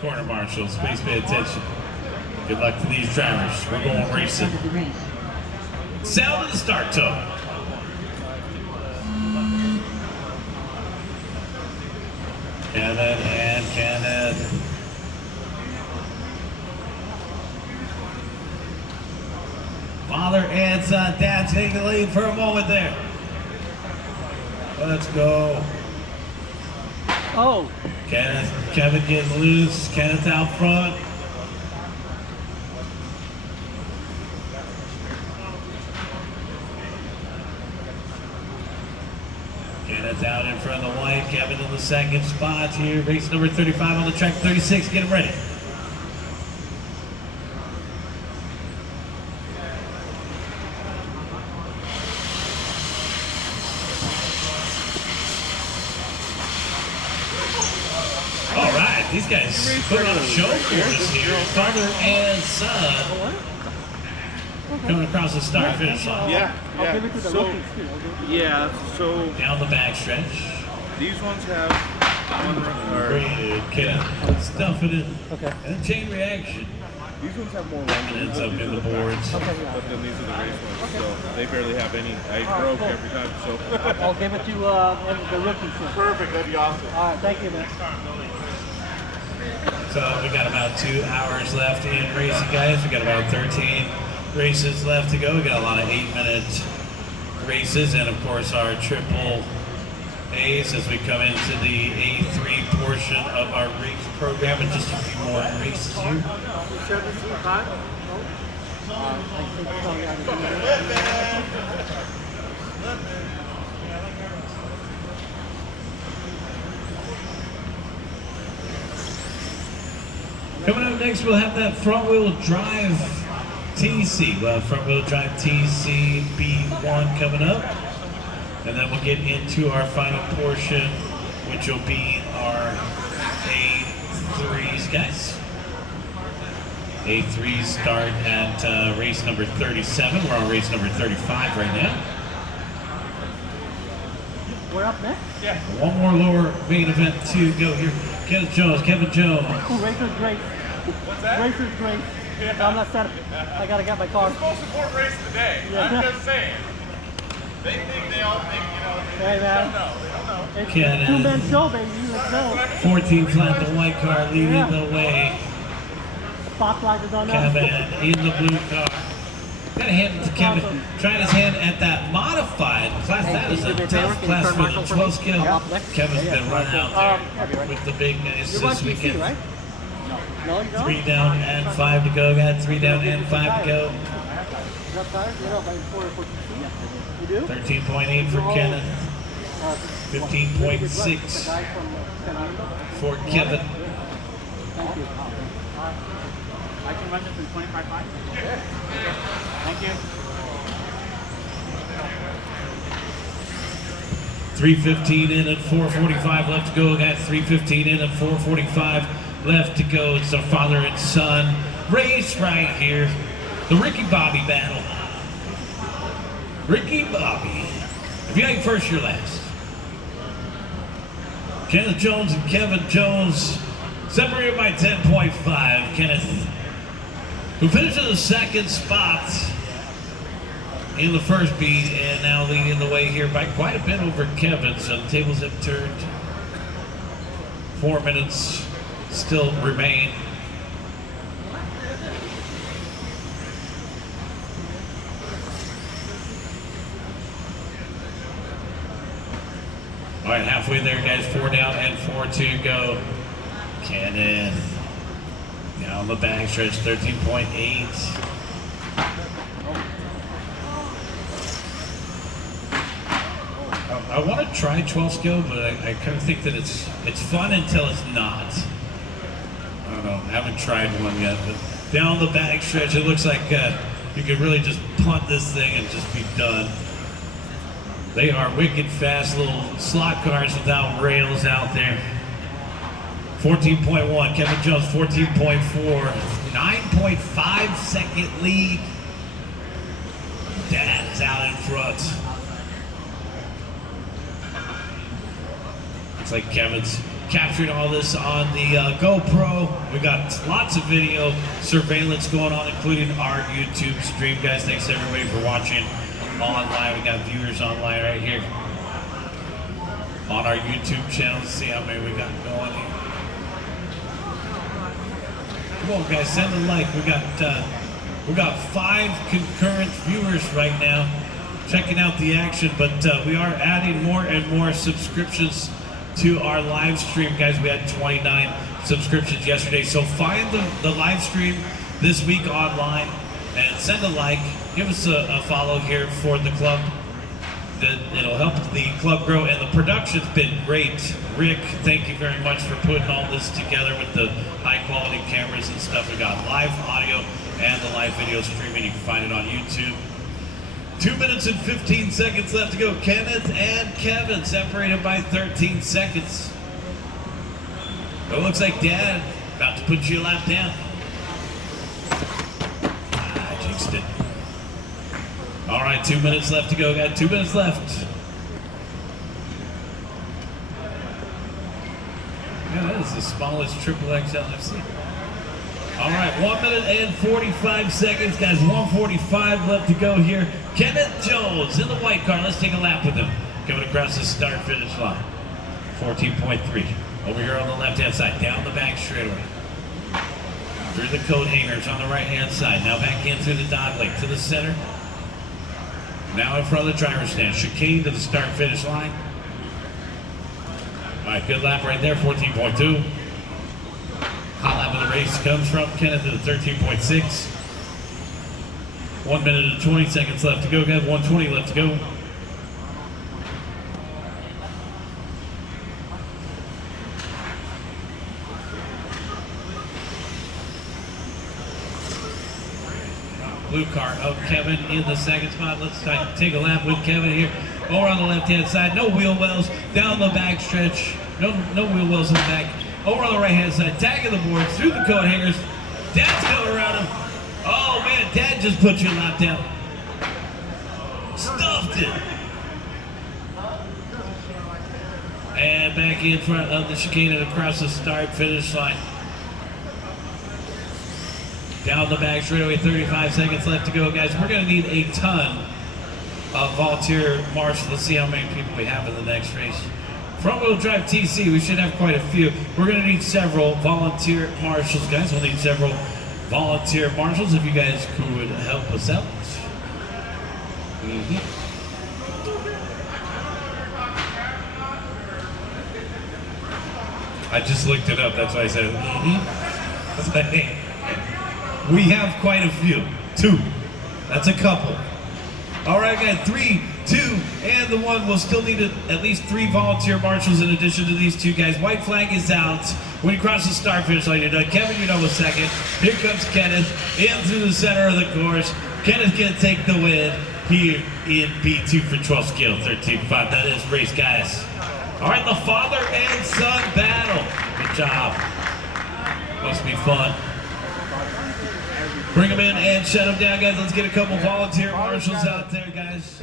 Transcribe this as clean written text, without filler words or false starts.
Corner marshals, please pay attention. Good luck to these drivers. We're going racing. Sound of the start tone. Kevin and Kenneth. Father and son, Dad taking the lead for a moment there. Let's go. Oh. Kevin getting loose. Kenneth out front. Kenneth out in front of the white. Kevin in the second spot here. Race number 35 on the track. 36. Get him ready. All right, these guys put on a show for us here. Father and son coming across the start finish line. Yeah. I'll give it to the rookies too. So Down the back stretch. these ones have one Rated Kenneth. Stuff it in. Okay. And chain reaction. these ones have more And runs, ends up in the boards. Okay, yeah. but then these are the race ones, so they barely have any. I broke cool. every time, so. I'll give it to the rookies too. Perfect, that'd be awesome. All right, thank you, man. So we got about 2 hours left in racing, guys. We got about 13 races left to go. We got a lot of 8-minute races, and of course our triple A's as we come into the A3 portion of our race program, and just a few more races here. Coming up next, we'll have that front-wheel drive TC. We'll have front-wheel drive TC B1 coming up. And then we'll get into our final portion, which will be our A3s, guys. A3s start at race number 37. We're on race number 35 right now. We're up next? Yeah. One more lower main event to go here. Kevin Jones. Cool, Racer's great. What's that? Racer's great. Yeah. I'm not set up. I gotta get my car. It's the most important race of the day. Yeah. I'm just saying. They all think, Hey, they man. don't know. They don't know. It's Ken, a two-man show, baby. Let's go. 14 flat, the white car leading Yeah. the way. Spotlight is on us. Kevin in the blue car. Gotta hand it to Kevin. Trying his hand at that modified class. That is a tough class for the 12 scale. Kevin's been running out there with the big guys You're on this TC, weekend. right? No, you don't? 3 down and 5 to go. Got 3 down and 5 to go. You got tires? You know, for TC? You do? 13.8 for Kenneth. 15.6 The guy from Canada. for Kevin. Thank you. I can run this in 25.5? Yeah. Thank you. 3:15 in and 4:45 left to go. Got 3:15 in and 4:45 left to go. It's a father and son race right here. The Ricky Bobby battle. Ricky Bobby. If you ain't first, you're last. Kenneth Jones and Kevin Jones separated by 10.5. Kenneth, who finished in the second spot in the first beat, and now leading the way here by quite a bit over Kevin. So the tables have turned. 4 minutes still remain. All right, halfway there, guys. 4 down and 4 to go. Kenneth down the back stretch, 13.8. I want to try 12 scale, but I kind of think that it's fun until it's not. I don't know. I haven't tried one yet, but down the back stretch, it looks like you could really just punt this thing and just be done. They are wicked fast little slot cars without rails out there. 14.1, Kevin Jones 14.4, 9.5 second lead. Dad's out in front. Looks like Kevin's capturing all this on the GoPro. We got lots of video surveillance going on, including our YouTube stream, guys. Thanks everybody for watching online. We got viewers online right here on our YouTube channel. Let's see how many we got going here. Come on, guys, send a like. We got 5 concurrent viewers right now checking out the action, but we are adding more and more subscriptions to our live stream, guys. We had 29 subscriptions yesterday, so find the live stream this week online and send a like. Give us a follow here for the club. It'll help the club grow, and the production's been great. Rick, thank you very much for putting all this together with the high quality cameras and stuff. We got live audio and the live video streaming. You can find it on YouTube. 2 minutes and 15 seconds left to go. Kenneth and Kevin separated by 13 seconds. It looks like Dad about to put you a lap down. I jinxed it. All right, 2 minutes left to go. Got 2 minutes left. Yeah, that is the smallest triple XL I've seen. All right, 1 minute and 45 seconds, guys. 1:45 left to go here. Kenneth Jones in the white car. Let's take a lap with him. Coming across the start-finish line. 14.3. Over here on the left-hand side, down the back straightaway. Through the coat hangers on the right-hand side. Now back in through the dog leg to the center. Now in front of the driver's stand. Chicane to the start-finish line. All right, good lap right there, 14.2. Hot lap of the race comes from Kenneth to the 13.6. 1 minute and 20 seconds left to go, guys. 1:20 left to go. Blue car of Kevin in the second spot. Let's take a lap with Kevin here. Over on the left-hand side, no wheel wells. Down the back stretch, no wheel wells in the back. Over on the right-hand side, tagging the board through the coat hangers. Dad's coming around him. Oh man, Dad just put your lap down. Stuffed it. And back in front of the chicane and across the start-finish line. Down the back straightaway, 35 seconds left to go, guys. We're going to need a ton of volunteer marshals. Let's see how many people we have in the next race. Front-wheel drive TC, we should have quite a few. We're going to need several volunteer marshals, guys. We'll need several volunteer marshals if you guys could help us out. I just looked it up, that's why I said we have quite a few. 2. That's a couple. All right, guys, 3, 2, and the 1. We'll still need at least 3 volunteer marshals in addition to these 2 guys. White flag is out. When you cross the start finish line, you're done. Kevin, you know, was second. Here comes Kenneth in through the center of the course. Kenneth gonna take the win here in B2 for 12 skill 13.5. That is race, guys. All right, the father and son battle. Good job. Must be fun. Bring them in and shut them down, guys. Let's get a couple volunteer marshals out there, guys.